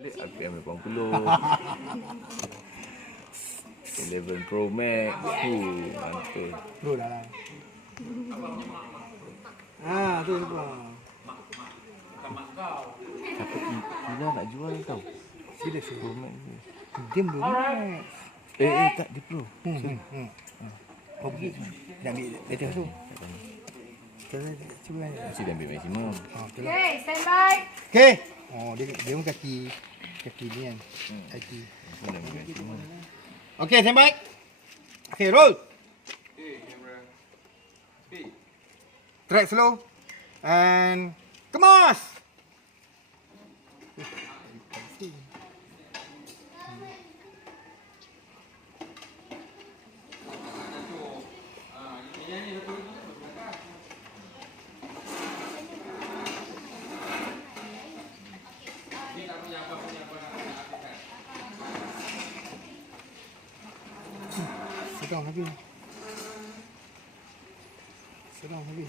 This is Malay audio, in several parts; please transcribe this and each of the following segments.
iPhone 80 11 Pro Max. Mantul. Pro dalam. Tu Pro. Siapa Ila nak jual tau. Serius Pro Max ni. Dia belum Max. Tak dia Pro. Oh, pergi. Nak ambil letter tu. Cuba. Mesti dia ambil maksimum. Okay, stand by. Okey. Oh, dia pun kaki ni kan. Kaki. Mesti dia ambil maksimum. Okey, stand by. Okey, roll. Track slow. And kemas. Sedang habis.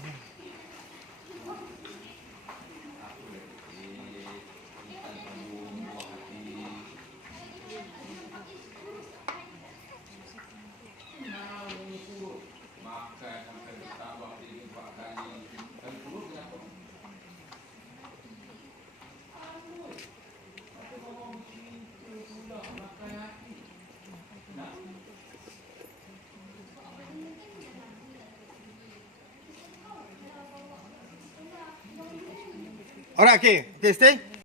Alright, okay, stay.